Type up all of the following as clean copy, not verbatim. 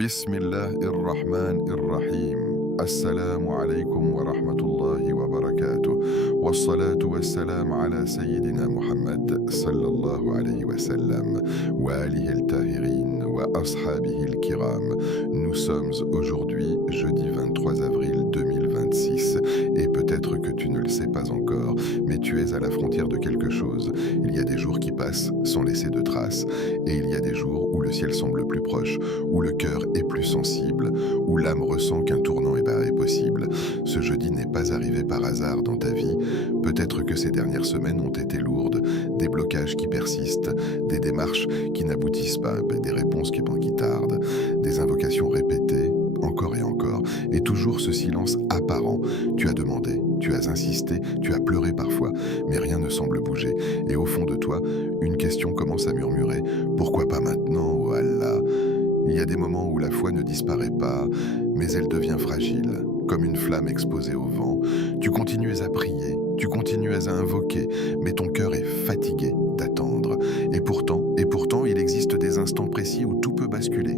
بسم الله الرحمن الرحيم. السلام عليكم ورحمة الله وبركاته، والصلاة والسلام على سيدنا محمد صلى الله عليه وسلم وآله الطاهرين وأصحابه الكرام. Nous sommes aujourd'hui jeudi 23 avril 2026 et peut-être que tu ne le sais pas encore, mais tu es à la frontière de quelque chose. Il y a des jours qui passent sans laisser de traces et il y a des jours où le ciel semble plus proche, où le cœur est plus sensible, où l'âme ressent qu'un tournant est possible. Ce jeudi n'est pas arrivé par hasard dans ta vie. Peut-être que ces dernières semaines ont été lourdes, des blocages qui persistent, des démarches qui n'aboutissent pas, des réponses qui tardent, des invocations répétées, encore et toujours ce silence apparent. Tu as demandé, tu as insisté, tu as pleuré parfois, mais rien ne semble bouger. Et au fond de toi, une question commence à murmurer. Pourquoi pas maintenant, oh Allah ? Il y a des moments où la foi ne disparaît pas, mais elle devient fragile, comme une flamme exposée au vent. Tu continues à prier, tu continues à invoquer, mais ton cœur est fatigué d'attendre. Et pourtant, il existe des instants précis où tout peut basculer.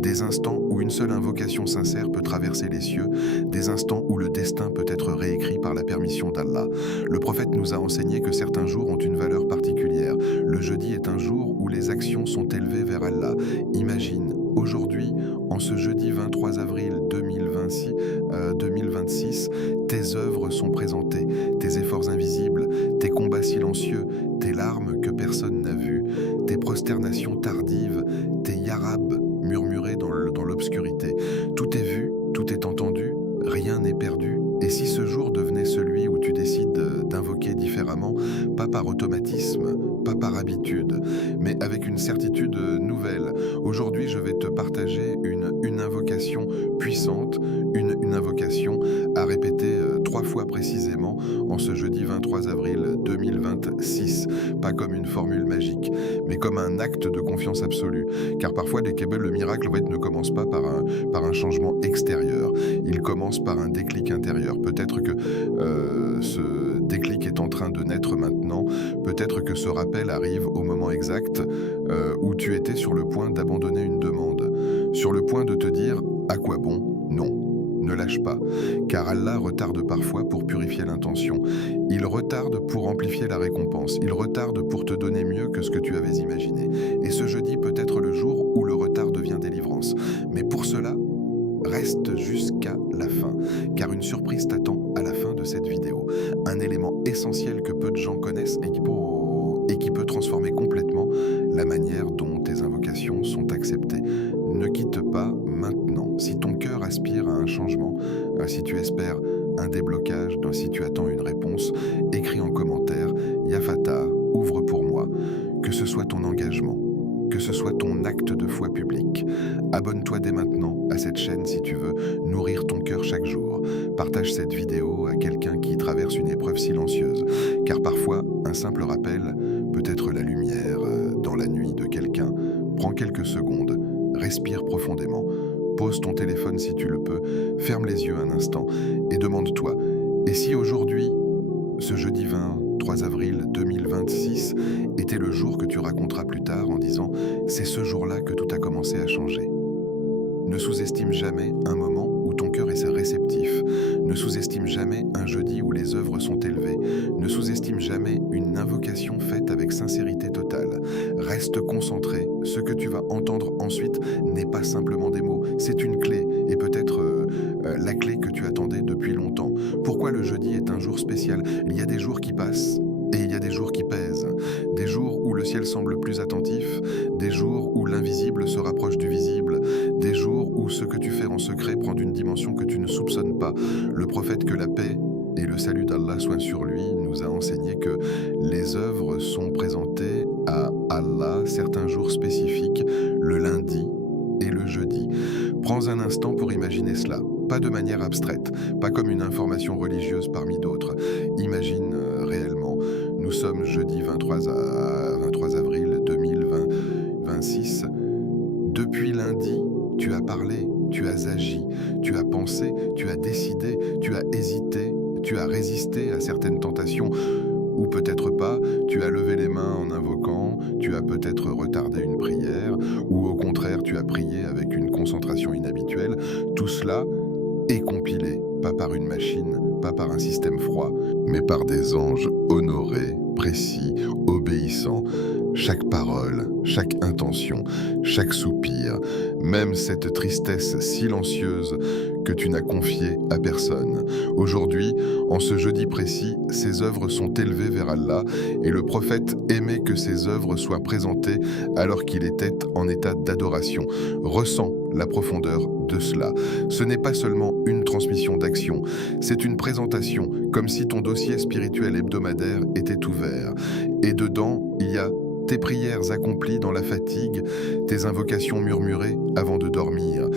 Des instants où une seule invocation sincère peut traverser les cieux, des instants où le destin peut être réécrit par la permission d'Allah. Le prophète nous a enseigné que certains jours ont une valeur particulière. Le jeudi est un jour où les actions sont élevées vers Allah. Imagine, aujourd'hui, en ce jeudi 23 avril 2026, tes œuvres sont présentées, tes efforts invisibles, tes combats silencieux, tes larmes que personne n'a vues, tes prosternations tardives, tes yarab murmurés dans l'obscurité. Tout est vu, tout est entendu, rien n'est perdu. Et si ce jour devenait celui où tu décides d'invoquer différemment, pas par automatisme, pas par habitude, mais avec une certitude nouvelle. Aujourd'hui, je vais te partager une invocation puissante, une invocation à répéter 3 fois précisément en ce jeudi 23 avril 2026. Pas comme une formule magique, mais comme un acte de confiance absolue. Car parfois, le miracle ne commence pas par un changement extérieur. Il commence par un déclic intérieur. Peut-être que ce déclic est en train de naître maintenant. Peut-être que ce rappel arrive au moment exact où tu étais sur le point d'abandonner une demande, sur le point de te dire « à quoi bon ?» Non. Ne lâche pas, car Allah retarde parfois pour purifier l'intention. Il retarde pour amplifier la récompense. Il retarde pour te donner mieux que ce que tu avais imaginé. Et ce jeudi peut être le jour où le retard devient délivrance. Mais pour cela, reste jusqu'à la fin, car une surprise t'attend à la fin de cette vidéo. Un élément essentiel que peu de gens connaissent et qui peut transformer complètement la manière dont tes invocations sont acceptées. Ne quitte pas maintenant. Si ton cœur aspire à un changement, si tu espères un déblocage, si tu attends une réponse, écris en commentaire « Yafata, ouvre pour moi », que ce soit ton engagement, que ce soit ton acte de foi public. Abonne-toi dès maintenant à cette chaîne si tu veux nourrir ton cœur chaque jour. Partage cette vidéo à quelqu'un qui traverse une épreuve silencieuse, car parfois, un simple rappel peut être la lumière dans la nuit de quelqu'un. Prends quelques secondes, respire profondément, pose ton téléphone si tu le peux, ferme les yeux un instant et demande-toi, et si aujourd'hui, ce jeudi 23 avril 2026 était le jour que tu raconteras plus tard en disant « c'est ce jour-là que tout a commencé à changer ». Ne sous-estime jamais un moment où ton cœur est réceptif. Ne sous-estime jamais un jeudi où les œuvres sont élevées. Ne sous-estime jamais une invocation faite avec sincérité totale. Reste concentré. Ce que tu vas entendre ensuite n'est pas simplement des mots, c'est une clé, et peut-être la clé que tu attendais depuis longtemps. Pourquoi le jeudi est un jour spécial ? Il y a des jours qui passent. Et il y a des jours qui pèsent, des jours où le ciel semble plus attentif, des jours où l'invisible se rapproche du visible, des jours où ce que tu fais en secret prend une dimension que tu ne soupçonnes pas. Le prophète, que la paix et le salut d'Allah soient sur lui, nous a enseigné que les œuvres sont présentées à Allah certains jours spécifiques, le lundi et le jeudi. Prends un instant pour imaginer cela. Pas de manière abstraite, pas comme une information religieuse parmi d'autres. Imagine réellement. Nous sommes jeudi 23 avril 2026. Depuis lundi, tu as parlé, tu as agi, tu as pensé, tu as décidé, tu as hésité, tu as résisté à certaines tentations. Ou peut-être pas, tu as levé les mains en invoquant, tu as peut-être retardé une prière, ou au contraire, tu as prié avec une concentration inhabituelle. Tout cela est compilé, pas par une machine, pas par un système froid, mais par des anges honorés, précis, obéissants. Chaque parole, chaque intention, chaque soupir, même cette tristesse silencieuse que tu n'as confiée à personne. Aujourd'hui, en ce jeudi précis, ces œuvres sont élevées vers Allah et le prophète aimait que ces œuvres soient présentées alors qu'il était en état d'adoration. Ressens la profondeur de cela. Ce n'est pas seulement une transmission d'action, c'est une présentation, comme si ton dossier spirituel hebdomadaire était ouvert. Et dedans, il y a tes prières accomplies dans la fatigue, tes invocations murmurées avant de dormir,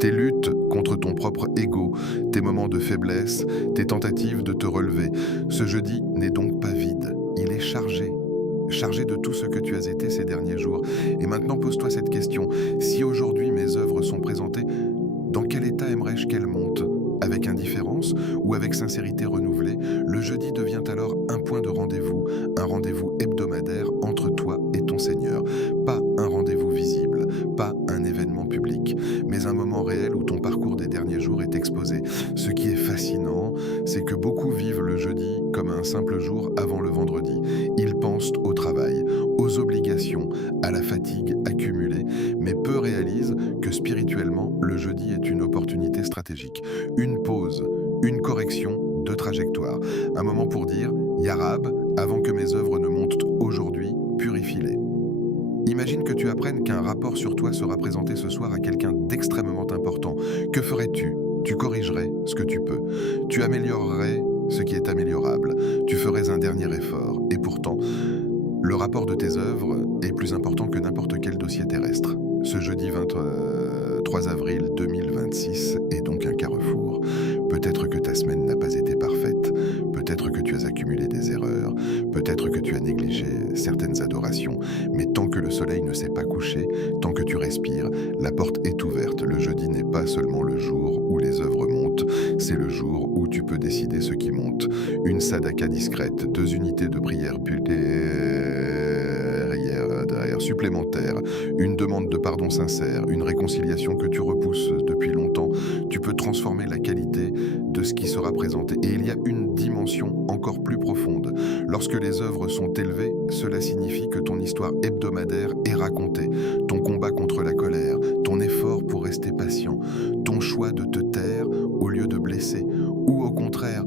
tes luttes contre ton propre ego, tes moments de faiblesse, tes tentatives de te relever. Ce jeudi n'est donc pas vide, il est chargé de tout ce que tu as été ces derniers jours. Et maintenant pose-toi cette question, si aujourd'hui mes œuvres sont présentées, dans quel état aimerais-je qu'elles montent ? Avec indifférence ou avec sincérité renouvelée, le jeudi devient alors un point de rendez-vous, un rendez-vous hebdomadaire entre toi et ton Seigneur. Pas un rendez-vous visible, pas un événement public, mais un moment réel où ton parcours des derniers jours est exposé. Ce qui est fascinant, c'est que beaucoup vivent le jeudi comme un simple jour avant le vendredi. Ils pensent au travail, aux obligations, à la fatigue accumulée, mais peu réalisent que spirituellement, le jeudi est une opportunité stratégique. Une pause, une correction de trajectoire. Un moment pour dire « Ya Rab, avant que mes œuvres ne montent aujourd'hui, purifie-les ». Imagine que tu apprennes qu'un rapport sur toi sera présenté ce soir à quelqu'un d'extrêmement important. Que ferais-tu ? Tu corrigerais ce que tu peux. Tu améliorerais ce qui est améliorable. Tu ferais un dernier effort. Et pourtant, le rapport de tes œuvres est plus important que n'importe quel dossier terrestre. Ce jeudi 23 avril 2026 est donc un carrefour. Peut-être que ta semaine n'a pas été parfaite, peut-être que tu as accumulé des erreurs, peut-être que tu as négligé certaines adorations, mais tant que le soleil ne s'est pas couché, tant que tu respires, la porte est ouverte. Le jeudi n'est pas seulement le jour où les œuvres montent, c'est le jour où tu peux décider ce qui monte. Une sadaka discrète, 2 unités de prière supplémentaire, une demande de pardon sincère, une réconciliation que tu repousses depuis longtemps, tu peux transformer la qualité de ce qui sera présenté. Et il y a une dimension encore plus profonde. Lorsque les œuvres sont élevées, cela signifie que ton histoire hebdomadaire est racontée. Ton combat contre la colère, ton effort pour rester patient, ton choix de te taire au lieu de blesser, ou au contraire,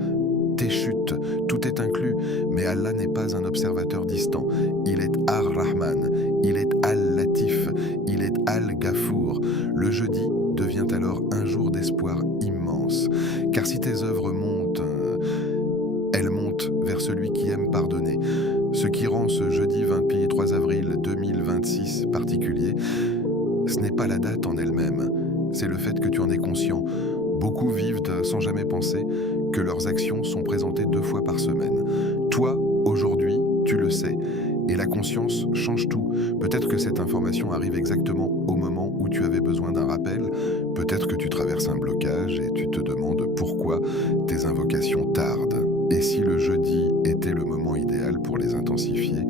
tes chutes, tout est inclus, mais Allah n'est pas un observateur distant. Il est Ar-Rahman, il est Al-Latif, il est Al-Ghafour. Le jeudi devient alors un jour d'espoir immense. Car si tes œuvres montent, elles montent vers celui qui aime pardonner. Ce qui rend ce jeudi 23 avril 2026 particulier, ce n'est pas la date en elle-même, c'est le fait que tu en es conscient. Beaucoup vivent sans jamais penser que leurs actions sont présentées 2 fois par semaine. Toi, aujourd'hui, tu le sais. Et la conscience change tout. Peut-être que cette information arrive exactement au moment où tu avais besoin d'un rappel. Peut-être que tu traverses un blocage et tu te demandes pourquoi tes invocations tardent. Et si le jeudi était le moment idéal pour les intensifier,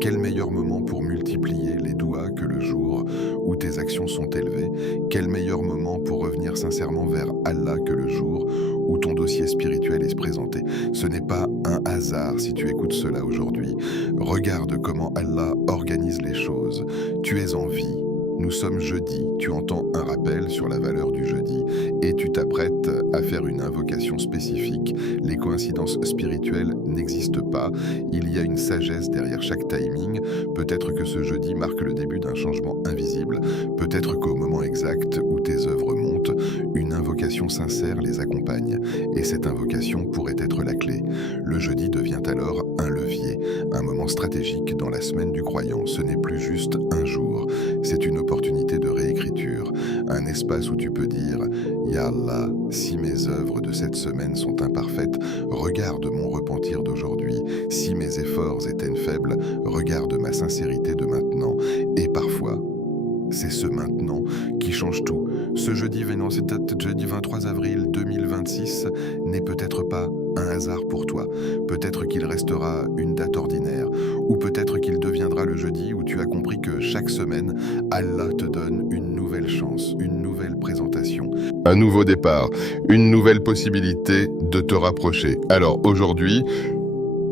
quel meilleur moment pour multiplier les douas que le jour où tes actions sont élevées? Quel meilleur moment pour revenir sincèrement vers Allah que le jour où ton dossier spirituel est présenté? Ce n'est pas un hasard si tu écoutes cela aujourd'hui. Regarde comment Allah organise les choses. Tu es en vie. Nous sommes jeudi, tu entends un rappel sur la valeur du jeudi et tu t'apprêtes à faire une invocation spécifique. Les coïncidences spirituelles n'existent pas, il y a une sagesse derrière chaque timing. Peut-être que ce jeudi marque le début d'un changement invisible, peut-être qu'au moment exact où tes œuvres montent, une invocation sincère les accompagne et cette invocation pourrait être la clé. Le jeudi devient alors un levier, un moment stratégique dans la semaine du croyant. Ce n'est plus juste un jour, c'est une opportunité de réécriture, un espace où tu peux dire « Ya Allah, si mes œuvres de cette semaine sont imparfaites, regarde mon repentir d'aujourd'hui. Si mes efforts étaient faibles, regarde ma sincérité de maintenant. » Et parfois, c'est ce maintenant qui change tout. Ce jeudi 23 avril 2026 n'est peut-être pas un hasard pour toi. Peut-être qu'il restera une date ordinaire, ou peut-être qu'il deviendra le jeudi où tu as compris que chaque semaine, Allah te donne une nouvelle chance, une nouvelle présentation. Un nouveau départ, une nouvelle possibilité de te rapprocher. Alors aujourd'hui,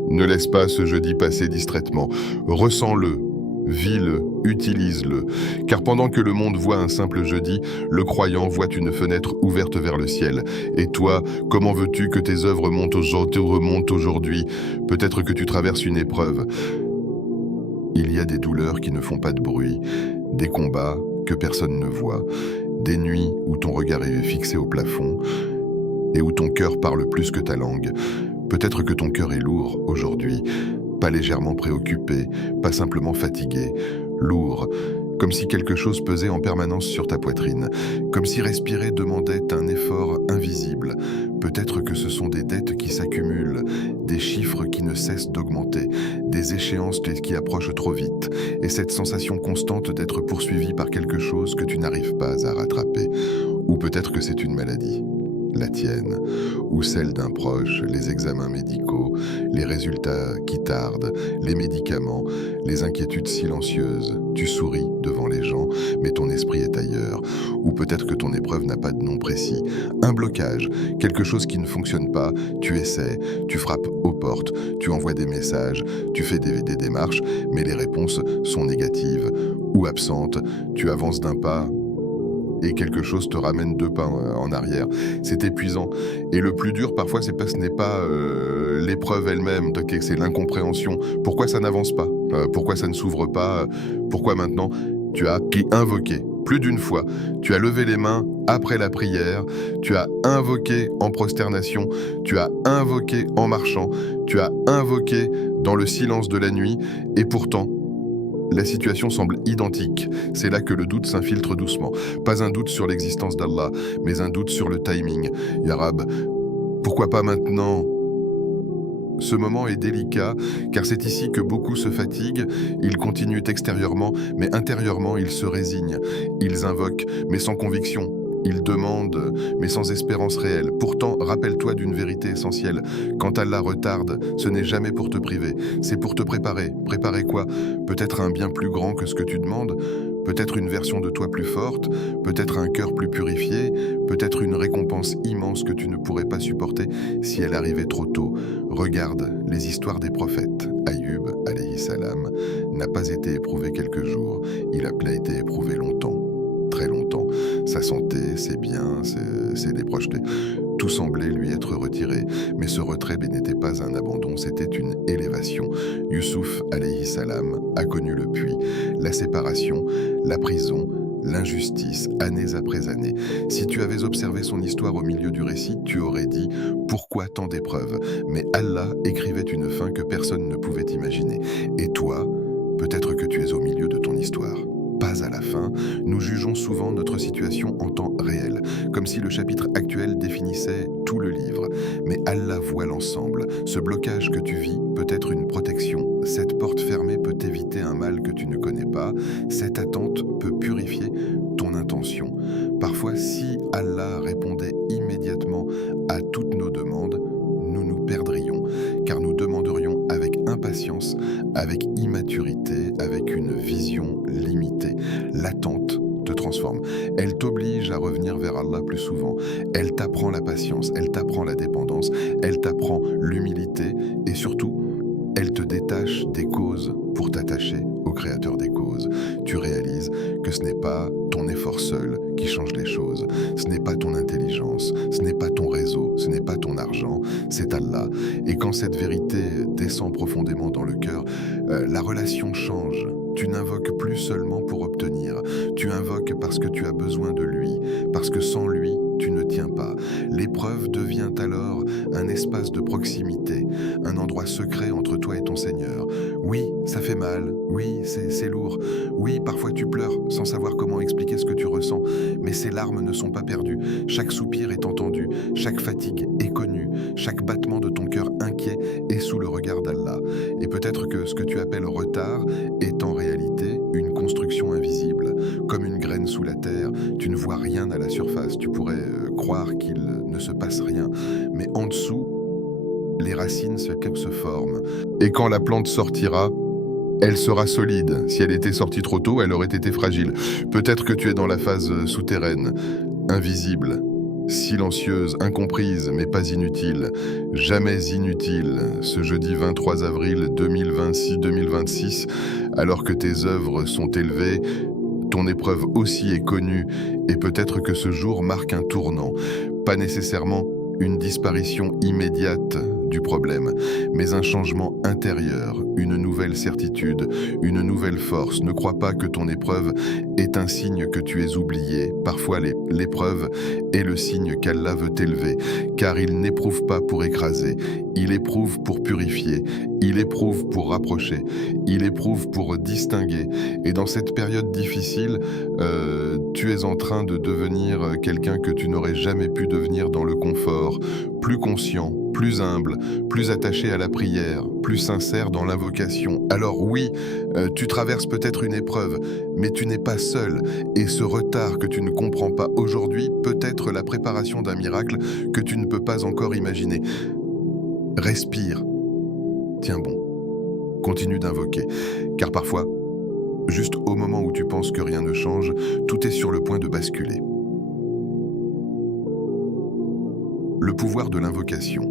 ne laisse pas ce jeudi passer distraitement. Ressens-le, vis-le, utilise-le. Car pendant que le monde voit un simple jeudi, le croyant voit une fenêtre ouverte vers le ciel. Et toi, comment veux-tu que tes œuvres remontent aujourd'hui? Peut-être que tu traverses une épreuve. Il y a des douleurs qui ne font pas de bruit, des combats que personne ne voit, des nuits où ton regard est fixé au plafond et où ton cœur parle plus que ta langue. Peut-être que ton cœur est lourd aujourd'hui, pas légèrement préoccupé, pas simplement fatigué, lourd, comme si quelque chose pesait en permanence sur ta poitrine, comme si respirer demandait un effort invisible. Peut-être que ce sont des dettes qui s'accumulent, des chiffres qui ne cessent d'augmenter, des échéances qui approchent trop vite, et cette sensation constante d'être poursuivi par quelque chose que tu n'arrives pas à rattraper. Ou peut-être que c'est une maladie. La tienne, ou celle d'un proche, les examens médicaux, les résultats qui tardent, les médicaments, les inquiétudes silencieuses. Tu souris devant les gens, mais ton esprit est ailleurs. Ou peut-être que ton épreuve n'a pas de nom précis. Un blocage, quelque chose qui ne fonctionne pas, tu essaies, tu frappes aux portes, tu envoies des messages, tu fais des démarches, mais les réponses sont négatives ou absentes. Tu avances d'un pas et quelque chose te ramène 2 pas en arrière. C'est épuisant. Et le plus dur, parfois, ce n'est pas l'épreuve elle-même, c'est l'incompréhension. Pourquoi ça n'avance pas? Pourquoi ça ne s'ouvre pas? Pourquoi maintenant? Tu as invoqué plus d'une fois. Tu as levé les mains après la prière. Tu as invoqué en prosternation. Tu as invoqué en marchant. Tu as invoqué dans le silence de la nuit. Et pourtant, la situation semble identique. C'est là que le doute s'infiltre doucement. Pas un doute sur l'existence d'Allah, mais un doute sur le timing. Ya Rab, pourquoi pas maintenant? Ce moment est délicat, car c'est ici que beaucoup se fatiguent. Ils continuent extérieurement, mais intérieurement, ils se résignent. Ils invoquent, mais sans conviction. Ils demandent, mais sans espérance réelle. Pourtant, rappelle-toi d'une vérité essentielle. Quand Allah retarde, ce n'est jamais pour te priver, c'est pour te préparer. Préparer quoi? Peut-être un bien plus grand que ce que tu demandes, peut-être une version de toi plus forte, peut-être un cœur plus purifié, peut-être une récompense immense que tu ne pourrais pas supporter si elle arrivait trop tôt. Regarde les histoires des prophètes. Ayyub, alayhi salam, n'a pas été éprouvé quelques jours, il a été éprouvé longtemps. Très longtemps. Sa santé, ses biens, ses proches, tout semblait lui être retiré. Mais ce retrait n'était pas un abandon, c'était une élévation. Youssouf, alayhi salam, a connu le puits, la séparation, la prison, l'injustice, années après années. Si tu avais observé son histoire au milieu du récit, tu aurais dit « Pourquoi tant d'épreuves ?» Mais Allah écrivait une fin que personne ne pouvait imaginer. Et toi, peut-être que tu es au milieu de ton histoire. Pas à la fin, nous jugeons souvent notre situation en temps réel, comme si le chapitre actuel définissait tout le livre. Mais Allah voit l'ensemble. Ce blocage que tu vis peut être une protection. Cette porte fermée peut éviter un mal que tu ne connais pas. Cette attente peut purifier ton intention. Parfois, si Allah répondait immédiatement à toutes nos demandes, nous nous perdrions, car nous demanderions avec impatience, avec immaturité, avec une vision limitée. L'attente te transforme. Elle t'oblige à revenir vers Allah plus souvent. Elle t'apprend la patience, elle t'apprend la dépendance, elle t'apprend l'humilité et surtout, elle te détache des causes pour t'attacher au créateur des causes. Tu réalises que ce n'est pas ton effort seul qui change les choses. Ce n'est pas ton intelligence, ce n'est pas ton réseau, ce n'est pas ton argent, c'est Allah. Et quand cette vérité descend profondément dans le cœur, la relation change. Tu n'invoques plus seulement pour obtenir, tu invoques parce que tu as besoin de lui, parce que sans lui, tu ne tiens pas. L'épreuve devient alors un espace de proximité, un endroit secret entre toi et ton Seigneur. Oui, ça fait mal, oui, c'est lourd, oui, parfois tu pleures sans savoir comment expliquer ce que tu ressens, mais ces larmes ne sont pas perdues. Chaque soupir est entendu, chaque fatigue est connue, chaque battement de ton cœur inquiet est sous le regard d'Allah. Et peut-être que ce que tu appelles retard est en réalité une construction invisible. Comme une graine sous la terre, tu ne vois rien à la surface. Tu pourrais croire qu'il ne se passe rien. Mais en dessous, les racines se forment. Et quand la plante sortira, elle sera solide. Si elle était sortie trop tôt, elle aurait été fragile. Peut-être que tu es dans la phase souterraine, invisible, silencieuse, incomprise, mais pas inutile. Jamais inutile, ce jeudi 23 avril 2026, alors que tes œuvres sont élevées, ton épreuve aussi est connue, et peut-être que ce jour marque un tournant. Pas nécessairement une disparition immédiate du problème, mais un changement intérieur, une nouvelle certitude, une nouvelle force. Ne crois pas que ton épreuve est un signe que tu es oublié. Parfois, l'épreuve est le signe qu'Allah veut t'élever, car il n'éprouve pas pour écraser, il éprouve pour purifier, il éprouve pour rapprocher, il éprouve pour distinguer. Et dans cette période difficile, tu es en train de devenir quelqu'un que tu n'aurais jamais pu devenir dans le confort, plus conscient, plus humble, plus attaché à la prière, plus sincère dans l'invocation. Alors oui, tu traverses peut-être une épreuve, mais tu n'es pas seul. Et ce retard que tu ne comprends pas aujourd'hui peut être la préparation d'un miracle que tu ne peux pas encore imaginer. Respire. Tiens bon. Continue d'invoquer. Car parfois, juste au moment où tu penses que rien ne change, tout est sur le point de basculer. Le pouvoir de l'invocation.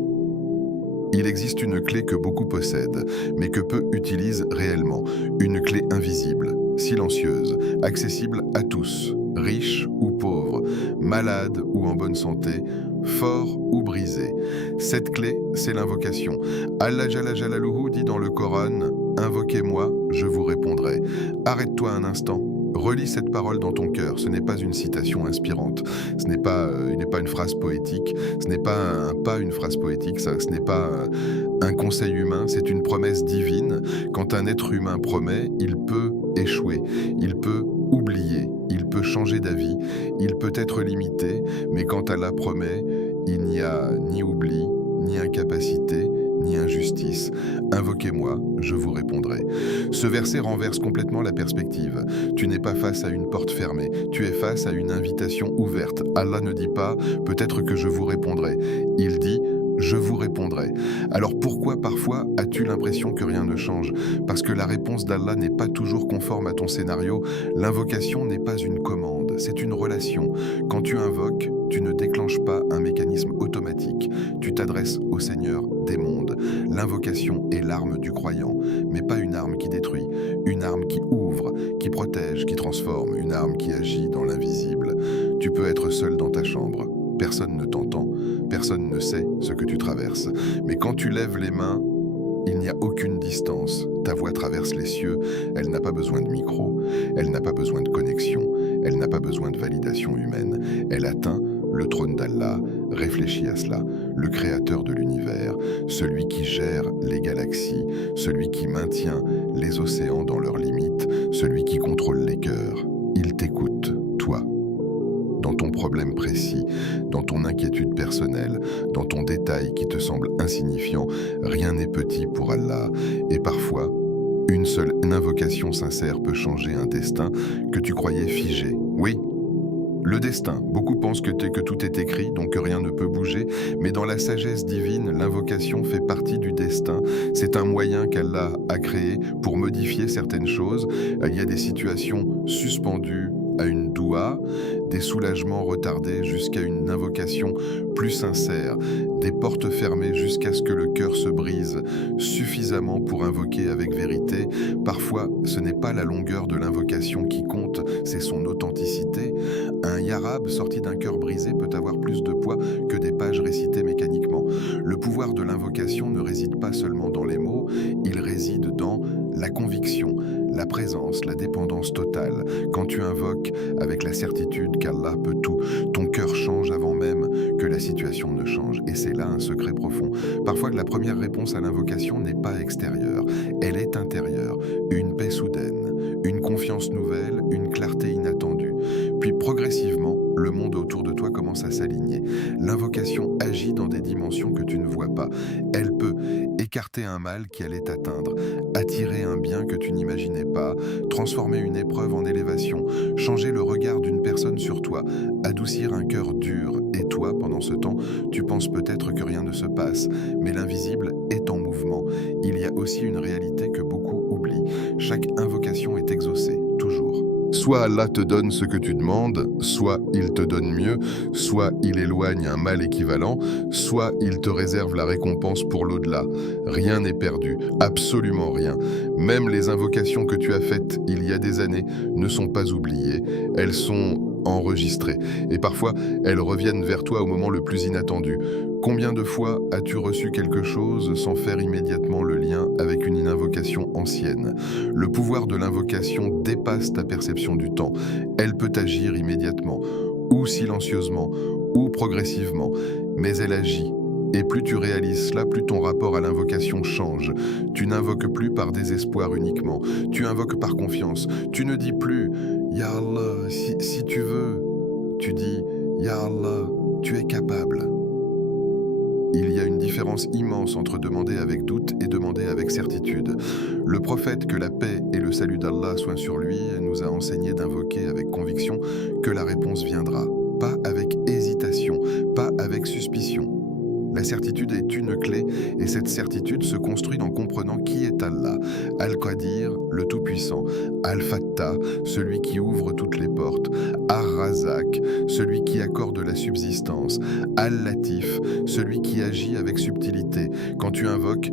Il existe une clé que beaucoup possèdent, mais que peu utilisent réellement. Une clé invisible, silencieuse, accessible à tous, riches ou pauvres, malades ou en bonne santé, forts ou brisés. Cette clé, c'est l'invocation. Allah Jalla Jalaluhu dit dans le Coran « Invoquez-moi, je vous répondrai ». Arrête-toi un instant. Relis cette parole dans ton cœur. Ce n'est pas une citation inspirante. Ce n'est pas une phrase poétique. Ce n'est pas une phrase poétique. Ce n'est pas un conseil humain. C'est une promesse divine. Quand un être humain promet, il peut échouer. Il peut oublier. Il peut changer d'avis. Il peut être limité. Mais quand Allah promet, il n'y a ni oubli, ni incapacité, ni injustice. Invoquez-moi, je vous répondrai. Ce verset renverse complètement la perspective. Tu n'es pas face à une porte fermée, tu es face à une invitation ouverte. Allah ne dit pas « peut-être que je vous répondrai ». Il dit « je vous répondrai ». Alors pourquoi parfois as-tu l'impression que rien ne change? Parce que la réponse d'Allah n'est pas toujours conforme à ton scénario. L'invocation n'est pas une commande, c'est une relation. Quand tu invoques, tu ne déclenches pas un mécanisme automatique. Tu t'adresses au Seigneur des mondes. L'invocation est l'arme du croyant, mais pas une arme qui détruit, une arme qui ouvre, qui protège, qui transforme, une arme qui agit dans l'invisible. Tu peux être seul dans ta chambre. Personne ne t'entend, personne ne sait ce que tu traverses. Mais quand tu lèves les mains, il n'y a aucune distance. Ta voix traverse les cieux, elle n'a pas besoin de micro, elle n'a pas besoin de connexion, elle n'a pas besoin de validation humaine. Elle atteint le trône d'Allah. Réfléchis à cela. Le créateur de l'univers, celui qui gère les galaxies, celui qui maintient les océans dans leurs limites, celui qui contrôle les cœurs. Il t'écoute, toi. Dans ton problème précis, dans ton inquiétude personnelle, dans ton détail qui te semble insignifiant, rien n'est petit pour Allah. Et parfois, une seule invocation sincère peut changer un destin que tu croyais figé. Oui, le destin. Beaucoup pensent que tout est écrit, donc que rien ne peut bouger, mais dans la sagesse divine, l'invocation fait partie du destin. C'est un moyen qu'Allah a créé pour modifier certaines choses. Il y a des situations suspendues à une doua, des soulagements retardés jusqu'à une invocation plus sincère, des portes fermées jusqu'à ce que le cœur se brise suffisamment pour invoquer avec vérité. Parfois, ce n'est pas la longueur de l'invocation qui compte, c'est son authenticité. Un yarab sorti d'un cœur brisé peut avoir plus de poids que des pages récitées mécaniquement. Le pouvoir de l'invocation ne réside pas seulement dans les mots, il réside dans la conviction, la présence, la dépendance totale. Quand tu invoques avec la certitude qu'Allah peut tout, ton cœur change avant même que la situation ne change. Et c'est là un secret profond. Parfois, la première réponse à l'invocation n'est pas extérieure, elle est intérieure. Une paix soudaine, une confiance nouvelle, une clarté inattendue. Puis progressivement, le monde autour de toi commence commencent à s'aligner. L'invocation agit dans des dimensions que tu ne vois pas. Elle peut écarter un mal qui allait t'atteindre, attirer un bien que tu n'imaginais pas, transformer une épreuve en élévation, changer le regard d'une personne sur toi, adoucir un cœur dur. Et toi, pendant ce temps, tu penses peut-être que rien ne se passe, mais l'invisible est en mouvement. Il y a aussi une réalité que beaucoup oublient. Chaque invocation est exaucée, toujours. Soit Allah te donne ce que tu demandes, soit il te donne mieux, soit il éloigne un mal équivalent, soit il te réserve la récompense pour l'au-delà. Rien n'est perdu, absolument rien. Même les invocations que tu as faites il y a des années ne sont pas oubliées, elles sont enregistrées. Et parfois, elles reviennent vers toi au moment le plus inattendu. Combien de fois as-tu reçu quelque chose sans faire immédiatement le lien avec une invocation ancienne? Le pouvoir de l'invocation dépasse ta perception du temps. Elle peut agir immédiatement, ou silencieusement, ou progressivement, mais elle agit. Et plus tu réalises cela, plus ton rapport à l'invocation change. Tu n'invoques plus par désespoir uniquement, tu invoques par confiance. Tu ne dis plus « Ya Allah, si tu veux », tu dis « Ya Allah, tu es capable ». Il y a une différence immense entre demander avec doute et demander avec certitude. Le prophète, que la paix et le salut d'Allah soient sur lui, nous a enseigné d'invoquer avec conviction que la réponse viendra. Pas avec hésitation, pas avec suspicion. La certitude est une clé et cette certitude se construit en comprenant qui est Allah. Al-Qadir, le Tout-Puissant. Al-Fattah, celui qui ouvre toutes les portes. Ar-Razak, celui qui accorde la subsistance. Al-Latif, celui qui agit avec subtilité. Quand tu invoques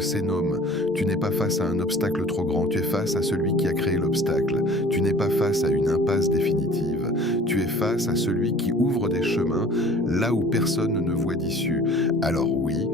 ses noms. Tu n'es pas face à un obstacle trop grand, tu es face à celui qui a créé l'obstacle. Tu n'es pas face à une impasse définitive. Tu es face à celui qui ouvre des chemins là où personne ne voit d'issue. Alors oui,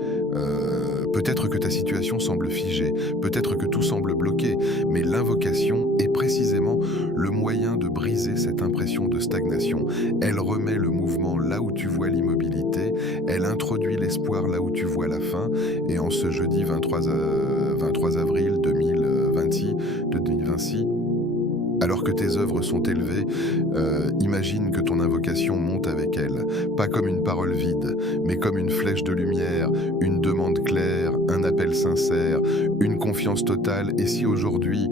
peut-être que ta situation semble figée, peut-être que tout semble bloqué, mais l'invocation est précisément le moyen de briser cette impression de stagnation. Elle remet le mouvement là où tu vois l'immobilité, elle introduit l'espoir là où tu vois la fin, et en ce jeudi 23 avril 2026, alors que tes œuvres sont élevées, imagine que ton invocation monte avec elle, pas comme une parole vide, mais comme une flèche de lumière, une demande claire, un appel sincère, une confiance totale. Et si aujourd'hui,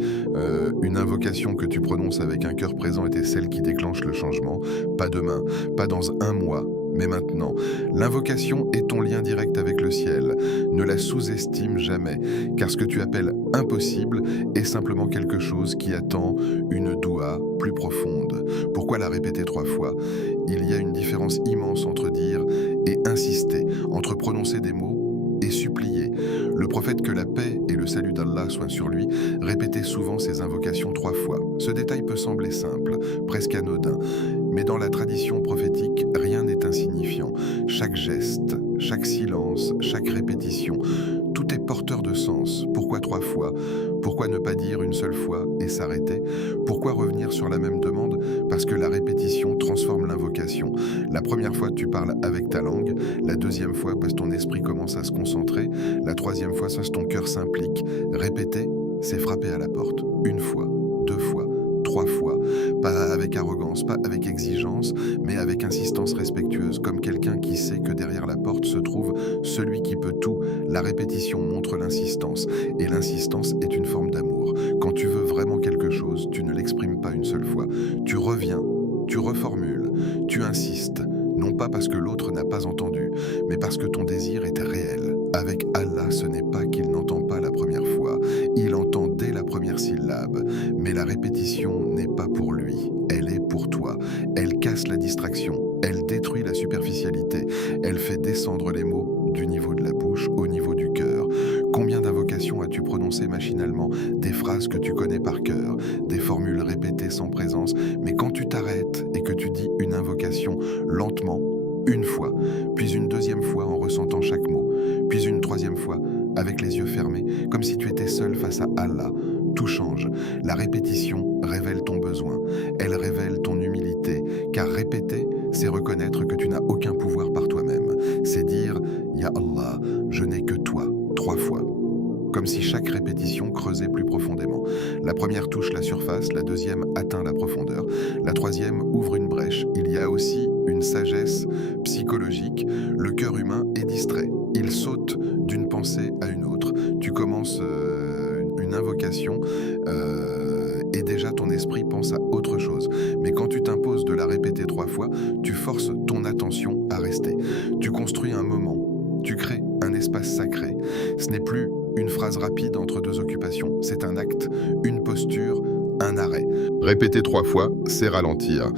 une invocation que tu prononces avec un cœur présent était celle qui déclenche le changement, pas demain, pas dans un mois, mais maintenant. L'invocation est ton lien direct avec le ciel. Ne la sous-estime jamais, car ce que tu appelles impossible est simplement quelque chose qui attend une doua plus profonde. Pourquoi la répéter 3 fois? Il y a une différence immense entre dire et insister, entre prononcer des mots et supplier. Le prophète, que la paix et le salut d'Allah soient sur lui, répétait souvent ses invocations 3 fois. Ce détail peut sembler simple, presque anodin, mais dans la tradition prophétique, rien n'est insignifiant. Chaque geste, chaque silence, chaque répétition, tout est porteur de sens. Pourquoi 3 fois? Pourquoi ne pas dire une seule fois et s'arrêter? Pourquoi revenir sur la même demande? Parce que la répétition transforme l'invocation. La première fois, tu parles avec ta langue. La deuxième fois, parce que ton esprit commence à se concentrer. La troisième fois, parce que ton cœur s'implique. Répéter, c'est frapper à la porte. 1 fois, 2 fois, 3 fois, pas avec arrogance, pas avec exigence, mais avec insistance respectueuse, comme quelqu'un qui sait que derrière la porte se trouve celui qui peut tout. La répétition montre l'insistance, et l'insistance est une forme d'amour. Quand tu veux vraiment quelque chose, tu ne l'exprimes pas une seule fois. Tu reviens, tu reformules, tu insistes, non pas parce que l'autre n'a pas entendu, mais parce que ton désir est réel. Avec Allah, ce n'est pas qu'il n'entend pas la première fois, il entend dès la première syllabe, mais la répétition n'est pas pour lui, elle est pour toi. Elle casse la distraction, elle détruit la superficialité, elle fait descendre les mots du niveau de la bouche au niveau du cœur. Combien d'invocations as-tu prononcées machinalement, des phrases que tu connais par cœur, des formules répétées sans présence, mais quand tu t'arrêtes et que tu dis une invocation lentement, 1 fois, puis une 2e fois en ressentant chaque mot, puis une 3e fois avec les yeux fermés, comme si tu étais seul face à Allah, tout change. La répétition révèle ton besoin, elle révèle ton humilité, car répéter, c'est reconnaître que tu n'as aucun pouvoir par toi-même. C'est dire « Ya Allah, je n'ai que toi » 3 fois. Comme si chaque répétition creusait plus profondément. La première touche la surface, la deuxième atteint la profondeur, la troisième ouvre une brèche. Il y a aussi une sagesse psychologique. Le cœur humain est distrait. Il saute d'une pensée à une autre. Tu commences une invocation et déjà ton esprit pense à autre chose. Mais quand tu t'imposes de la répéter 3 fois, tu forces ton attention à rester. Tu construis un moment, tu crées un espace sacré. Ce n'est plus une phrase rapide entre 2 occupations, c'est un acte, une posture, un arrêt. Répéter 3 fois, c'est ralentir.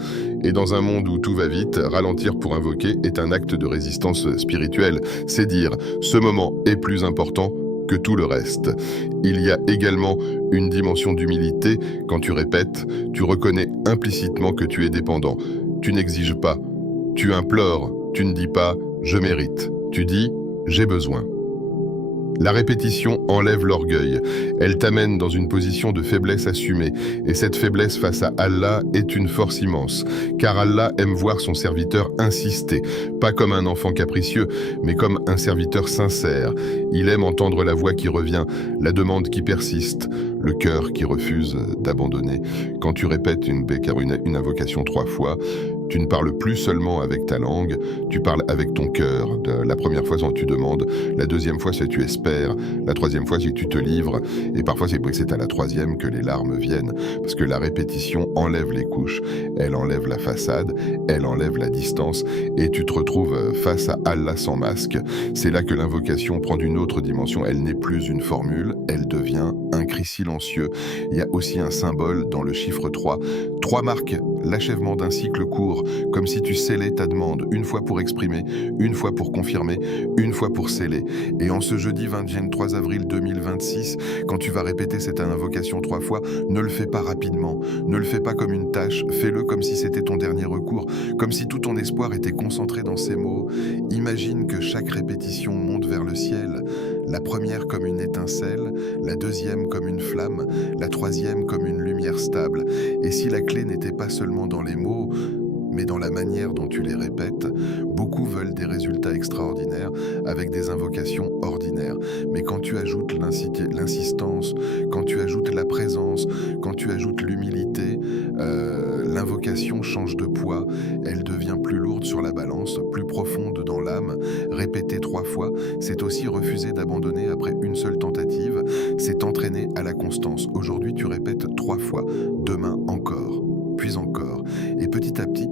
Et dans un monde où tout va vite, ralentir pour invoquer est un acte de résistance spirituelle. C'est dire, ce moment est plus important que tout le reste. Il y a également une dimension d'humilité. Quand tu répètes, tu reconnais implicitement que tu es dépendant. Tu n'exiges pas, tu implores, tu ne dis pas « je mérite », tu dis « j'ai besoin ». La répétition enlève l'orgueil. Elle t'amène dans une position de faiblesse assumée. Et cette faiblesse face à Allah est une force immense. Car Allah aime voir son serviteur insister. Pas comme un enfant capricieux, mais comme un serviteur sincère. Il aime entendre la voix qui revient, la demande qui persiste, le cœur qui refuse d'abandonner. Quand tu répètes une invocation 3 fois, tu ne parles plus seulement avec ta langue, tu parles avec ton cœur. La première fois, tu demandes, la deuxième fois, c'est tu espères, la troisième fois, c'est tu te livres, et parfois, c'est à la troisième que les larmes viennent, parce que la répétition enlève les couches, elle enlève la façade, elle enlève la distance, et tu te retrouves face à Allah sans masque. C'est là que l'invocation prend une autre dimension, elle n'est plus une formule, elle devient un cri silencieux. Il y a aussi un symbole dans le chiffre 3. 3 marques l'achèvement d'un cycle court, comme si tu scellais ta demande, une fois pour exprimer, une fois pour confirmer, une fois pour sceller. Et en ce jeudi 23 avril 2026, quand tu vas répéter cette invocation 3 fois, ne le fais pas rapidement, ne le fais pas comme une tâche, fais-le comme si c'était ton dernier recours, comme si tout ton espoir était concentré dans ces mots. Imagine que chaque répétition monte vers le ciel, la première comme une étincelle, la deuxième comme une flamme, la troisième comme une lumière stable. Et si la clé n'était pas seulement dans les mots, mais dans la manière dont tu les répètes, beaucoup veulent des résultats extraordinaires avec des invocations ordinaires. Mais quand tu ajoutes l'insistance, quand tu ajoutes la présence, quand tu ajoutes l'humilité, l'invocation change de poids, elle devient plus lourde sur la balance, plus profonde dans l'âme. Répéter 3 fois, c'est aussi refuser d'abandonner après une seule tentative, c'est entraîner à la constance. Aujourd'hui, tu répètes 3 fois, demain encore, puis encore. Et petit à petit,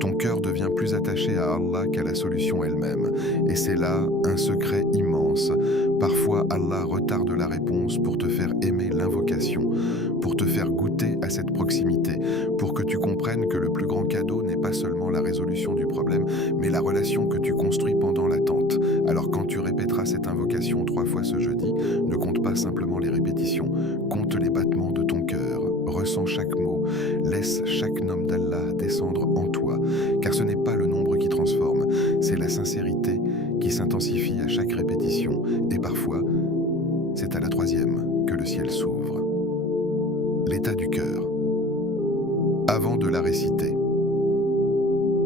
ton cœur devient plus attaché à Allah qu'à la solution elle-même. Et c'est là un secret immense. Parfois, Allah retarde la réponse pour te faire aimer l'invocation, pour te faire goûter à cette proximité, pour que tu comprennes que le plus grand cadeau n'est pas seulement la résolution du problème, mais la relation que tu construis pendant l'attente. Alors quand tu répéteras cette invocation 3 fois ce jeudi, ne compte pas simplement les répétitions, compte les battements de ton cœur. Ressens chaque mot, laisse chaque nom d'Allah descendre en toi, car ce n'est pas le nombre qui transforme, c'est la sincérité qui s'intensifie à chaque répétition, et parfois, c'est à la troisième que le ciel s'ouvre. L'état du cœur. Avant de la réciter,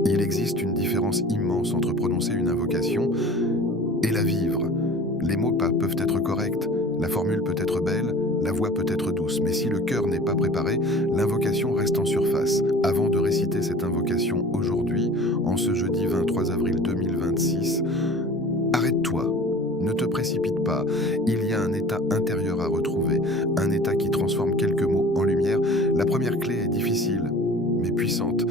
il existe une différence immense entre prononcer une invocation et la vivre. Les mots peuvent être corrects, la formule peut être belle, la voix peut être douce, mais si le cœur n'est pas préparé, l'invocation reste en surface. Avant de réciter cette invocation aujourd'hui, en ce jeudi 23 avril 2026, arrête-toi, ne te précipite pas. Il y a un état intérieur à retrouver, un état qui transforme quelques mots en lumière. La première clé est difficile, mais puissante.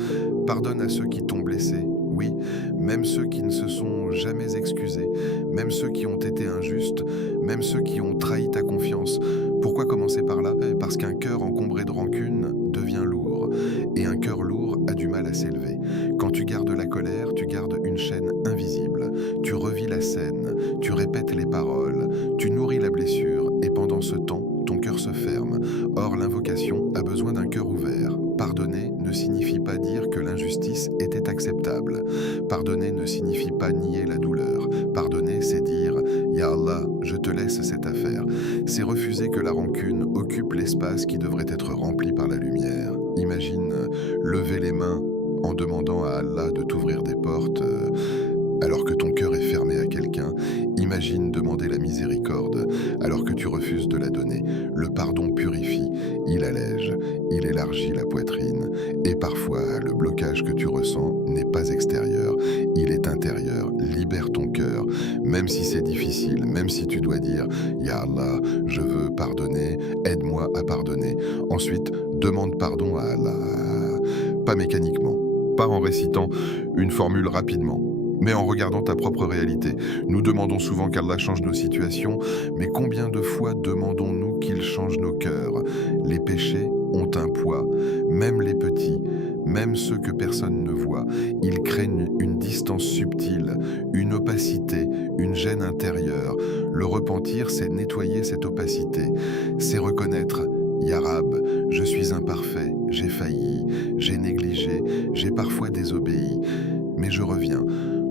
Pardonne à ceux qui t'ont blessé. Oui, même ceux qui ne se sont jamais excusés, même ceux qui ont été injustes, même ceux qui ont trahi ta confiance. Pourquoi commencer par là? Parce qu'un cœur encombré de rancune devient lourd, et un cœur lourd a du mal à s'élever. Quand tu gardes la colère, tu gardes une chaîne invisible. Tu revis la scène, tu répètes les paroles, tu nourris la blessure, et pendant ce temps, ton cœur se ferme. Or, l'invocation a besoin d'un cœur ouvert. Pardonner ne signifie pas dire que l'injustice était acceptable. Pardonner ne signifie pas nier la douleur. Pardonner, c'est dire « Ya Allah, je te laisse cette affaire ». C'est refuser que la rancune occupe l'espace qui devrait être rempli par la lumière. Imagine lever les mains en demandant à Allah de t'ouvrir des portes alors que ton cœur est fermé à quelqu'un. Imagine demander la miséricorde alors que tu refuses de la donner. Le pardon purifie, il allège, il élargit la poitrine. Et parfois, le blocage que tu ressens n'est pas même si c'est difficile, même si tu dois dire « Ya Allah, je veux pardonner, aide-moi à pardonner ». Ensuite, demande pardon à Allah, pas mécaniquement, pas en récitant une formule rapidement, mais en regardant ta propre réalité. Nous demandons souvent qu'Allah change nos situations, mais combien de fois demandons-nous qu'il change nos cœurs? Les péchés ont un poids, même les petits, même ceux que personne ne voit. Ils créent une distance subtile, une opacité, une gêne intérieure. Le repentir, c'est nettoyer cette opacité, c'est reconnaître Ya Rab, je suis imparfait, j'ai failli, j'ai négligé, j'ai parfois désobéi, mais je reviens.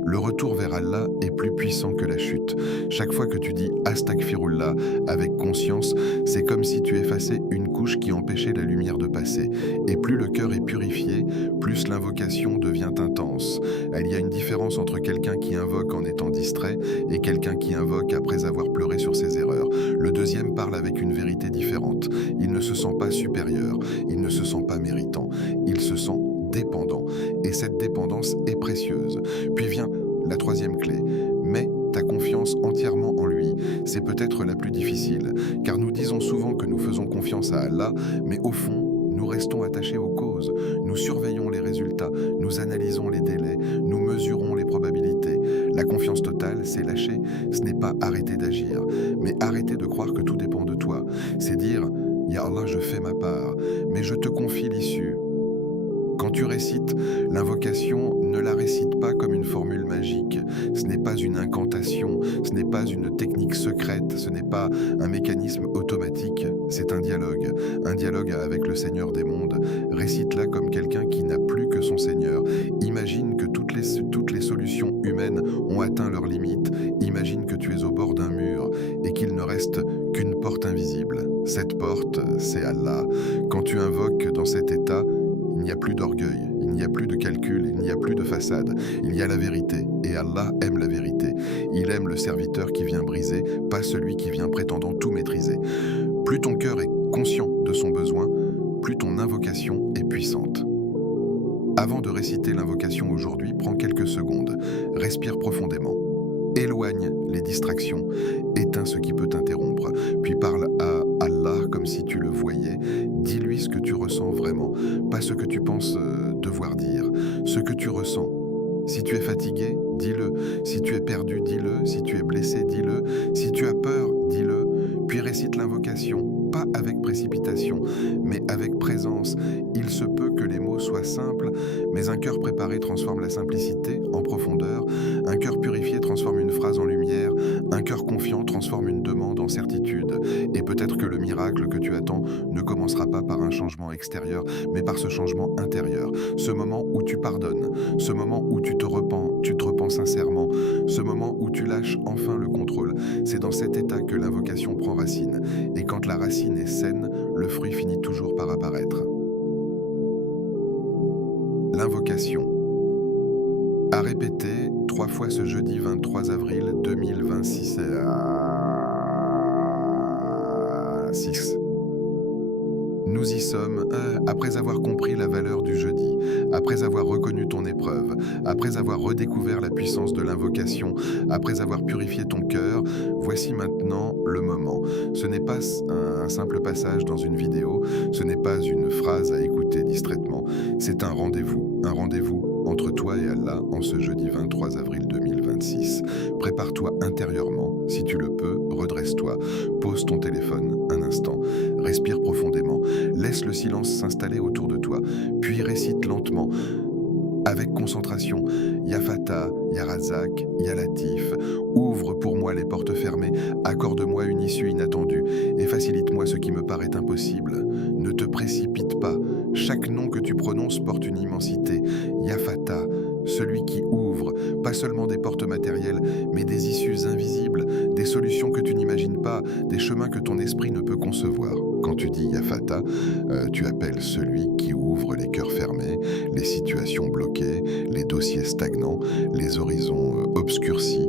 Le retour vers Allah est plus puissant que la chute. Chaque fois que tu dis Astaghfirullah avec conscience, c'est comme si tu effaçais une couche qui empêchait la lumière de passer. Et plus le cœur est purifié, plus l'invocation devient intense. Il y a une différence entre quelqu'un qui invoque en étant distrait et quelqu'un qui invoque après avoir pleuré sur ses erreurs. Le deuxième parle avec une vérité différente. Il ne se sent pas supérieur, il ne se sent pas méritant, il se sent dépendant. Et cette dépendance est précieuse. Puis vient la troisième clé. Mets ta confiance entièrement en lui. C'est peut-être la plus difficile, car nous disons souvent que nous faisons confiance à Allah, mais au fond, nous restons attachés aux causes. Nous surveillons les résultats, nous analysons les délais, nous mesurons les probabilités. La confiance totale, c'est lâcher. Ce n'est pas arrêter d'agir, mais arrêter de croire que tout dépend de toi. C'est dire « Ya Allah, je fais ma part, mais je te confie l'issue ». Quand tu récites l'invocation, ne la récite pas comme une formule magique. Ce n'est pas une incantation, ce n'est pas une technique secrète, ce n'est pas un mécanisme automatique, c'est un dialogue avec le Seigneur des mondes. Récite-la comme quelqu'un qui n'a plus que son Seigneur. Imagine que toutes les solutions humaines ont atteint leurs limites. Imagine que tu es au bord d'un mur et qu'il ne reste qu'une porte invisible. Cette porte, c'est Allah. Quand tu invoques dans cet état, il n'y a plus d'orgueil, il n'y a plus de calcul, il n'y a plus de façade. Il y a la vérité, et Allah aime la vérité. Il aime le serviteur qui vient briser, pas celui qui vient prétendant tout maîtriser. Plus ton cœur est conscient de son besoin, plus ton invocation est puissante. Avant de réciter l'invocation aujourd'hui, prends quelques secondes, respire profondément. Éloigne les distractions, éteins ce qui peut t'interrompre, puis parle à Allah comme si tu le voyais. Dis-lui ce que tu ressens vraiment, pas ce que tu penses devoir dire, ce que tu ressens. Si tu es fatigué, dis-le. Si tu es perdu, dis-le. Si tu es blessé, dis-le. Si tu as peur, dis-le. Puis récite l'invocation, pas avec précipitation, mais avec présence. Il se peut que les mots soient simples, mais un cœur préparé transforme la simplicité en profondeur. Un cœur purifié transforme une phrase en lumière. Un cœur confiant transforme une demande en certitude. Et peut-être que le miracle que tu attends ne commencera pas par un changement extérieur, mais par ce changement intérieur. Ce moment où tu pardonnes, ce moment où tu te repens sincèrement, ce moment où tu lâches enfin le contrôle. C'est dans cet état que l'invocation prend racine. Et quand la racine est saine, le fruit finit toujours par apparaître. L'invocation. À répéter 3 fois ce jeudi 23 avril 2026. 6. Nous y sommes, après avoir compris la valeur du jeudi, après avoir reconnu ton épreuve, après avoir redécouvert la puissance de l'invocation, après avoir purifié ton cœur, voici maintenant le moment. Ce n'est pas un simple passage dans une vidéo, ce n'est pas une phrase à écouter distraitement, c'est un rendez-vous entre toi et Allah en ce jeudi 23 avril 2026. Prépare-toi intérieurement, si tu le peux, redresse-toi, pose ton téléphone un instant, respire profondément, laisse le silence s'installer autour de toi, puis récite lentement, avec concentration, Ya Fatah, Ya Razak, Ya Latif, ouvre pour moi les portes fermées, accorde-moi une issue inattendue et facilite-moi ce qui me paraît impossible. Ne te précipite pas, chaque nom que tu prononces porte une immensité. Ya Fatah, celui qui ouvre, pas seulement des portes matérielles, mais des issues invisibles, des solutions que tu n'imagines pas, des chemins que ton esprit ne peut concevoir. Quand tu dis Ya Fatah, tu appelles celui qui ouvre les cœurs fermés, les situations bloquées, les dossiers stagnants, les horizons obscurcis.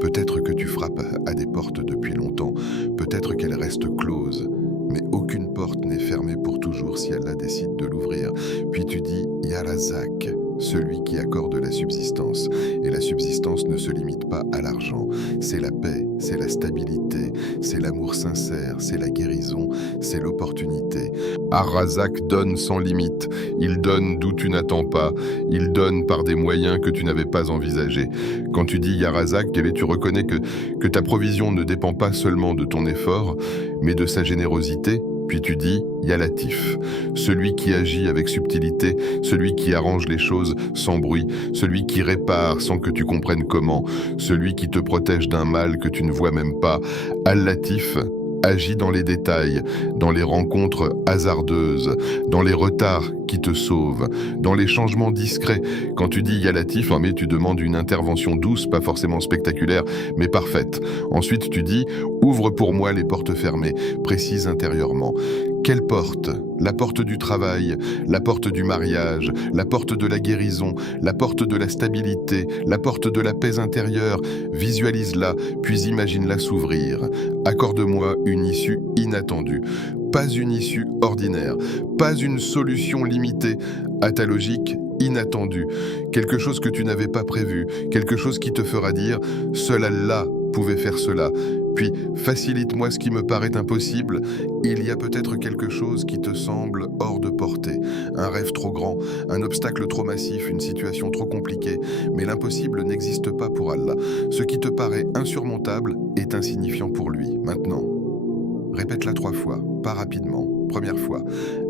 Peut-être que tu frappes à des portes depuis longtemps, peut-être qu'elles restent closes, mais aucune porte n'est fermée pour toujours si Allah décide de l'ouvrir. Puis tu dis Ya Razak, celui qui accorde la subsistance. Et la subsistance ne se limite pas à l'argent. C'est la paix, c'est la stabilité, c'est l'amour sincère, c'est la guérison, c'est l'opportunité. Ar-Razak donne sans limite. Il donne d'où tu n'attends pas. Il donne par des moyens que tu n'avais pas envisagés. Quand tu dis Ar-Razak, tu reconnais que ta provision ne dépend pas seulement de ton effort, mais de sa générosité. Puis tu dis Ya Latif, celui qui agit avec subtilité, celui qui arrange les choses sans bruit, celui qui répare sans que tu comprennes comment, celui qui te protège d'un mal que tu ne vois même pas. Al-Latif agit dans les détails, dans les rencontres hasardeuses, dans les retards qui te sauvent, dans les changements discrets. Quand tu dis Ya Latif, mais tu demandes une intervention douce, pas forcément spectaculaire, mais parfaite. Ensuite tu dis ouvre pour moi les portes fermées, précise intérieurement. Quelle porte? La porte du travail, la porte du mariage, la porte de la guérison, la porte de la stabilité, la porte de la paix intérieure. Visualise-la, puis imagine-la s'ouvrir. Accorde-moi une issue inattendue. Pas une issue ordinaire, pas une solution limitée à ta logique inattendue. Quelque chose que tu n'avais pas prévu, quelque chose qui te fera dire « seul Allah pouvait faire cela ». Puis, facilite-moi ce qui me paraît impossible. Il y a peut-être quelque chose qui te semble hors de portée. Un rêve trop grand, un obstacle trop massif, une situation trop compliquée. Mais l'impossible n'existe pas pour Allah. Ce qui te paraît insurmontable est insignifiant pour lui. Maintenant, répète-la 3 fois, pas rapidement. Première fois,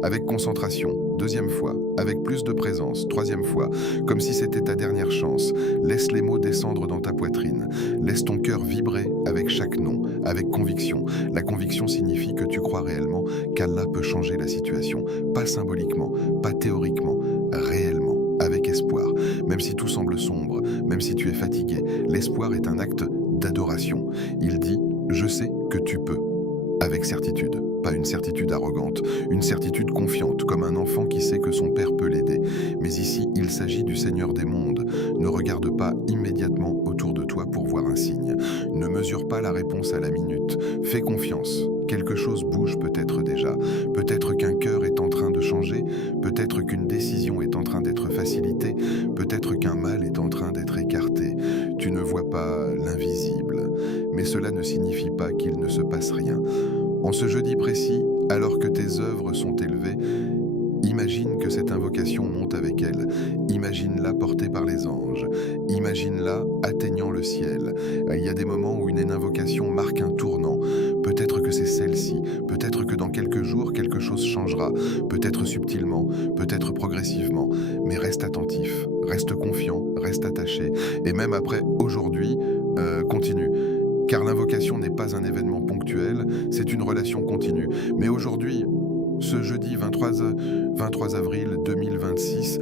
avec concentration. Deuxième fois, avec plus de présence. Troisième fois, comme si c'était ta dernière chance. Laisse les mots descendre dans ta poitrine. Laisse ton cœur vibrer avec chaque nom, avec conviction. La conviction signifie que tu crois réellement qu'Allah peut changer la situation. Pas symboliquement, pas théoriquement, réellement, avec espoir. Même si tout semble sombre, même si tu es fatigué, l'espoir est un acte d'adoration. Il dit « Je sais que tu peux ». Avec certitude, pas une certitude arrogante, une certitude confiante, comme un enfant qui sait que son père peut l'aider. Mais ici, il s'agit du Seigneur des mondes. Ne regarde pas immédiatement autour de toi pour voir un signe. Ne mesure pas la réponse à la minute. Fais confiance. Quelque chose bouge peut-être déjà. Peut-être qu'un cœur est en train de changer. Peut-être qu'une décision est en train d'être facilitée. Peut-être qu'un mal est en train d'être écarté. Tu ne vois pas l'invisible. Mais cela ne signifie pas qu'il ne se passe rien. En ce jeudi précis, alors que tes œuvres sont élevées, imagine que cette invocation monte avec elle. Imagine-la portée par les anges. Imagine-la atteignant le ciel. Il y a des moments où une invocation marque un tournant. Peut-être que c'est celle-ci. Peut-être que dans quelques jours, quelque chose changera. Peut-être subtilement, peut-être progressivement. Mais reste attentif, reste confiant, reste attaché. Et même après aujourd'hui, continue. Car l'invocation n'est pas un événement ponctuel, c'est une relation continue. Mais aujourd'hui, ce jeudi 23 avril 2026,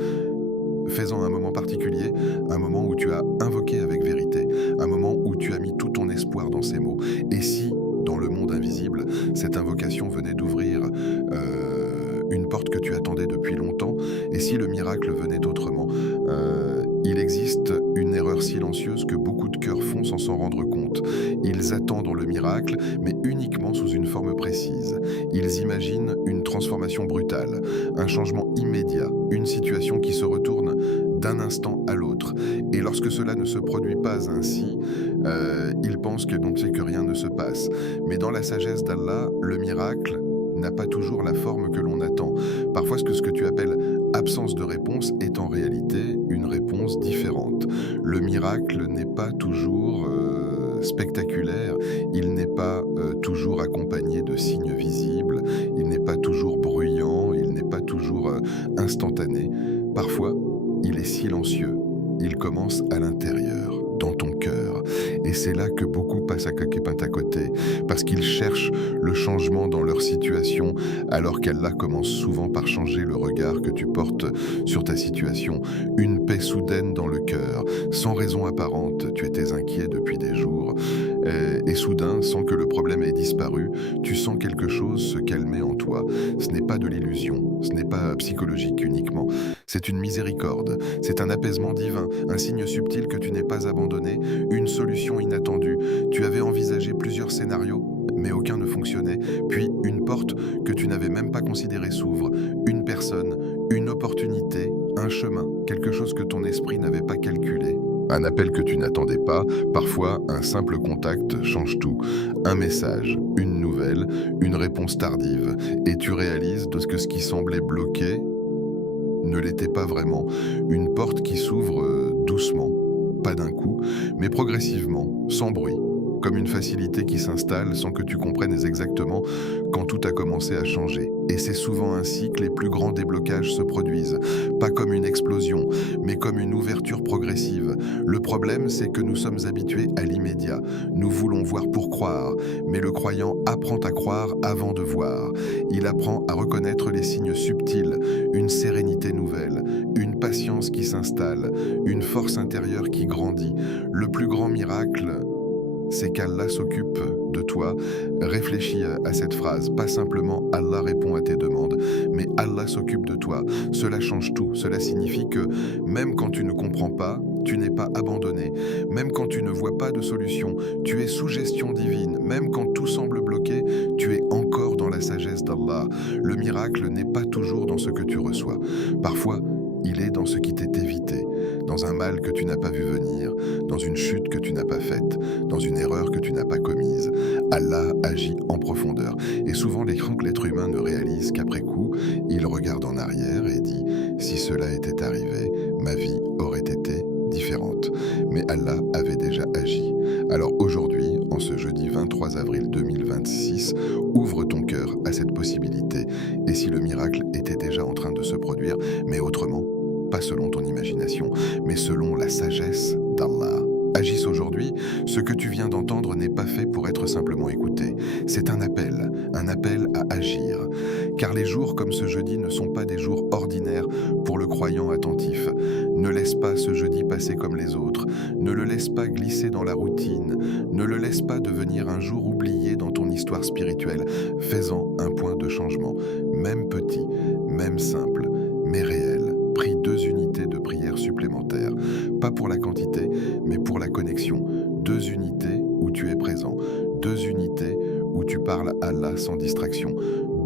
fais-en un moment particulier, un moment où tu as invoqué avec vérité, un moment où tu as mis tout ton espoir dans ces mots. Et si, dans le monde invisible, cette invocation venait d'ouvrir une porte que tu attendais depuis longtemps, et si le miracle venait autrement, il existe une erreur silencieuse que beaucoup de cœurs font sans s'en rendre compte. Ils attendent le miracle, mais uniquement sous une forme précise. Ils imaginent une transformation brutale, un changement immédiat, une situation qui se retourne d'un instant à l'autre. Et lorsque cela ne se produit pas ainsi, ils pensent que rien ne se passe. Mais dans la sagesse d'Allah, le miracle n'a pas toujours la forme que l'on attend. Parfois, ce que tu appelles absence de réponse est en réalité une réponse différente. Le miracle n'est pas toujours spectaculaire, il n'est pas toujours accompagné de signes visibles, il n'est pas toujours bruyant, il n'est pas toujours instantané. Parfois, il est silencieux, il commence à l'intérieur, dans ton cœur. Et c'est là que beaucoup passent à côté, parce qu'ils cherchent le changement dans leur situation, alors qu'Allah commence souvent par changer le regard que tu portes sur ta situation. Une paix soudaine dans le cœur, sans raison apparente, tu étais inquiet depuis des jours, et soudain, sans que le problème ait disparu, tu sens quelque chose se calmer en toi. Ce n'est pas de l'illusion, ce n'est pas psychologique uniquement, c'est une miséricorde, c'est un apaisement divin, un signe subtil que tu n'es pas abandonné, une solution inattendue. Tu avais envisagé plusieurs scénarios, mais aucun ne fonctionnait. Puis une porte que tu n'avais même pas considérée s'ouvre, une personne, une opportunité, un chemin, quelque chose que ton esprit n'avait pas calculé. Un appel que tu n'attendais pas, parfois un simple contact change tout. Un message, une nouvelle, une réponse tardive. Et tu réalises que ce qui semblait bloqué ne l'était pas vraiment. Une porte qui s'ouvre doucement, pas d'un coup, mais progressivement, sans bruit. Comme une facilité qui s'installe sans que tu comprennes exactement quand tout a commencé à changer. Et c'est souvent ainsi que les plus grands déblocages se produisent. Pas comme une explosion, mais comme une ouverture progressive. Le problème, c'est que nous sommes habitués à l'immédiat. Nous voulons voir pour croire, mais le croyant apprend à croire avant de voir. Il apprend à reconnaître les signes subtils, une sérénité nouvelle, une patience qui s'installe, une force intérieure qui grandit. Le plus grand miracle, c'est qu'Allah s'occupe de toi. Réfléchis à cette phrase. Pas simplement Allah répond à tes demandes, mais Allah s'occupe de toi. Cela change tout. Cela signifie que même quand tu ne comprends pas, tu n'es pas abandonné. Même quand tu ne vois pas de solution, tu es sous gestion divine. Même quand tout semble bloqué, tu es encore dans la sagesse d'Allah. Le miracle n'est pas toujours dans ce que tu reçois. Parfois, il est dans ce qui t'est évité, dans un mal que tu n'as pas vu venir, dans une chute que tu n'as pas faite, dans une erreur que tu n'as pas commise. Allah agit en profondeur. Et souvent, l'être humain ne réalise qu'après coup, il regarde en arrière et dit « Si cela était arrivé, ma vie aurait été différente. » Mais Allah avait déjà agi. Alors aujourd'hui, en ce jeudi 23 avril 2026, ouvre ton cœur à cette possibilité. Et si le miracle était déjà en train de se produire, mais autrement, pas selon ton imagination, mais selon la sagesse d'Allah. Agisse aujourd'hui, ce que tu viens d'entendre n'est pas fait pour être simplement écouté. C'est un appel à agir. Car les jours comme ce jeudi ne sont pas des jours ordinaires pour le croyant attentif. Ne laisse pas ce jeudi passer comme les autres. Ne le laisse pas glisser dans la routine. Ne le laisse pas devenir un jour oublié dans ton histoire spirituelle. Fais-en un point de changement, même petit, même simple, mais réel. Prie 2 unités de prière supplémentaires, pas pour la quantité, mais pour la connexion. 2 unités où tu es présent, 2 unités où tu parles à Allah sans distraction,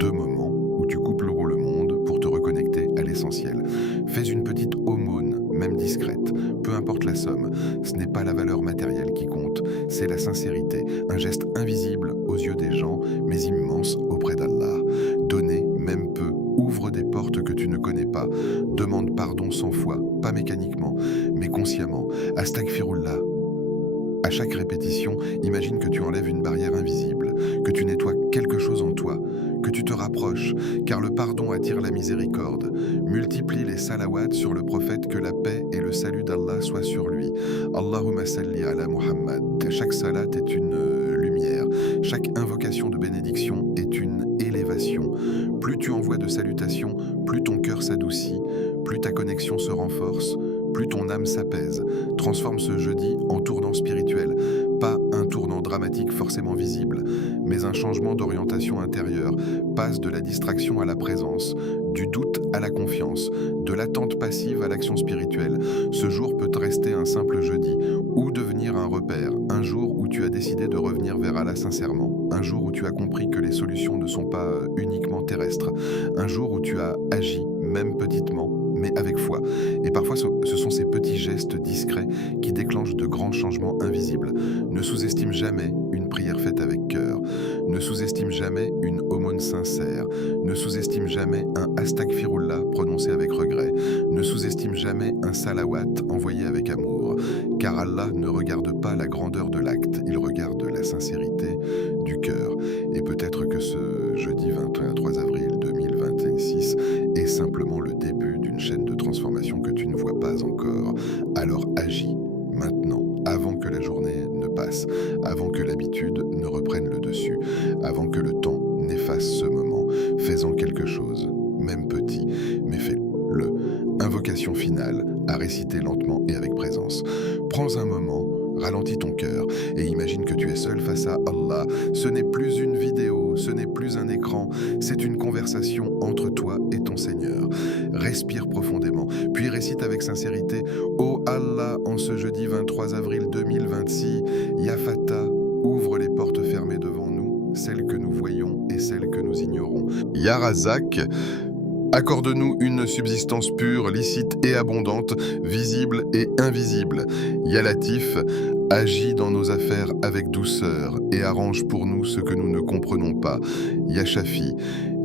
2 moments où tu coupes le monde pour te reconnecter à l'essentiel. Fais une petite aumône, même discrète, peu importe la somme. Ce n'est pas la valeur matérielle qui compte, c'est la sincérité, un geste invisible aux yeux des gens, mais immense auprès d'Allah. Donner, même peu, ouvre des portes que tu ne connais pas. Demande pardon 100 fois, pas mécaniquement, mais consciemment. Astaghfirullah. À chaque répétition, imagine que tu enlèves une barrière invisible, que tu nettoies quelque chose en toi, que tu te rapproches, car le pardon attire la miséricorde. Multiplie les salawats sur le prophète, que la paix et le salut d'Allah soient sur lui. Allahumma salli ala Muhammad. Chaque salat est une lumière, chaque invocation de bénédiction est une élévation. Plus tu envoies de salutations, plus ton cœur s'adoucit, plus ta connexion se renforce, plus ton âme s'apaise. Transforme ce jeudi en tournant spirituel, pas un tournant dramatique forcément visible, mais un changement d'orientation intérieure. Passe de la distraction à la présence, du doute à la confiance, de l'attente passive à l'action spirituelle. Ce jour peut te rester un simple jeudi, ou devenir un repère, un jour où tu as décidé de revenir vers Allah sincèrement, un jour où tu as compris que les solutions ne sont pas uniquement terrestres, un jour où tu as agi, même petitement, mais avec foi. Et parfois, ce sont ces petits gestes discrets qui déclenchent de grands changements invisibles. Ne sous-estime jamais une prière faite avec cœur. Ne sous-estime jamais une aumône sincère. Ne sous-estime jamais un astaghfirullah prononcé avec regret. Ne sous-estime jamais un salawat envoyé avec amour. Car Allah ne regarde pas la grandeur de l'acte, il regarde la sincérité du cœur. Et peut-être que ce jeudi 23 avril 2026 est simplement le début d'une chaîne de transformation que tu ne vois pas encore. Alors agis maintenant, avant que la journée ne passe, avant que l'habitude ne reprenne le dessus, avant que le temps n'efface ce moment. Fais-en quelque chose, même petit, mais fais-le. Invocation finale, à réciter lentement et avec présence. Prends un moment, ralentis ton cœur et imagine que tu es seul face à Allah. Ce n'est plus une vidéo, ce n'est plus un écran, c'est une conversation entre toi et ton Seigneur. Respire profondément, puis récite avec sincérité « Ô Allah, en ce jeudi 23 avril 2026, Ya Fatah, ouvre les portes fermées devant nous, celles que nous voyons et celles que nous ignorons. Ya Razak, Accorde-nous une subsistance pure, licite et abondante, visible et invisible. Ya Latif, agis dans nos affaires avec douceur et arrange pour nous ce que nous ne comprenons pas. Ya Shafi,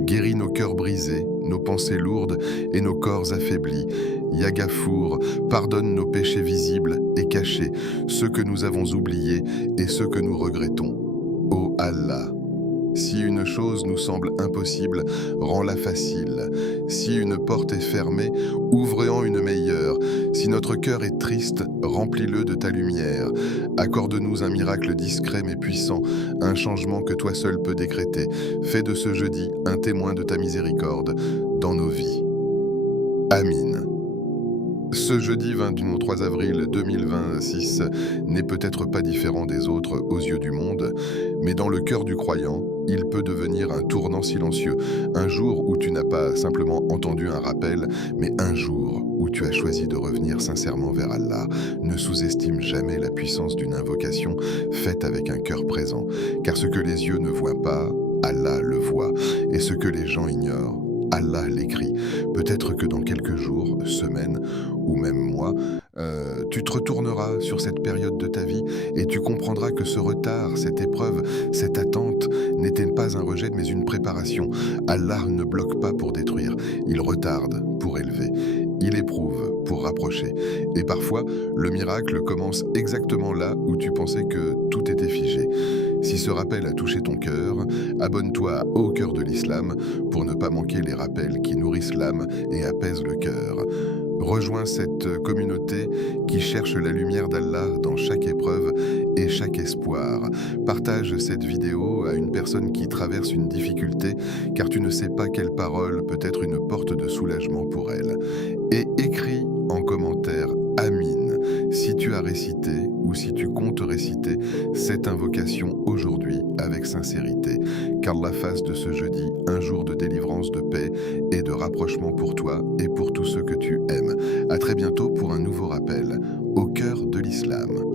guéris nos cœurs brisés, nos pensées lourdes et nos corps affaiblis. Ya Gafour, pardonne nos péchés visibles et cachés, ceux que nous avons oubliés et ceux que nous regrettons. Ô Allah, si une chose nous semble impossible, rends-la facile. Si une porte est fermée, ouvre-en une meilleure. Si notre cœur est triste, remplis-le de ta lumière. Accorde-nous un miracle discret mais puissant, un changement que toi seul peux décréter. Fais de ce jeudi un témoin de ta miséricorde dans nos vies. Amin. Ce jeudi 23 avril 2026 n'est peut-être pas différent des autres aux yeux du monde, mais dans le cœur du croyant, il peut devenir un tournant silencieux, un jour où tu n'as pas simplement entendu un rappel, mais un jour où tu as choisi de revenir sincèrement vers Allah. Ne sous-estime jamais la puissance d'une invocation faite avec un cœur présent, car ce que les yeux ne voient pas, Allah le voit, et ce que les gens ignorent, Allah l'écrit. Peut-être que dans quelques jours, semaines ou même mois, tu te retourneras sur cette période de ta vie et tu comprendras que ce retard, cette épreuve, cette attente n'était pas un rejet mais une préparation. Allah ne bloque pas pour détruire, il retarde pour élever. Il éprouve pour rapprocher. Et parfois, le miracle commence exactement là où tu pensais que tout était figé. Si ce rappel a touché ton cœur, abonne-toi Au Cœur de l'Islam pour ne pas manquer les rappels qui nourrissent l'âme et apaisent le cœur. Rejoins cette communauté qui cherche la lumière d'Allah dans chaque épreuve et chaque espoir. Partage cette vidéo à une personne qui traverse une difficulté, car tu ne sais pas quelle parole peut être une porte de soulagement pour elle. Et écris en commentaire « Amin » si tu as récité ou si tu comptes réciter cette invocation aujourd'hui avec sincérité. Qu'Allah fasse de ce jeudi un jour de délivrance, de paix et de rapprochement pour toi et pour tous ceux que tu aimes. À très bientôt pour un nouveau rappel. Au cœur de l'Islam.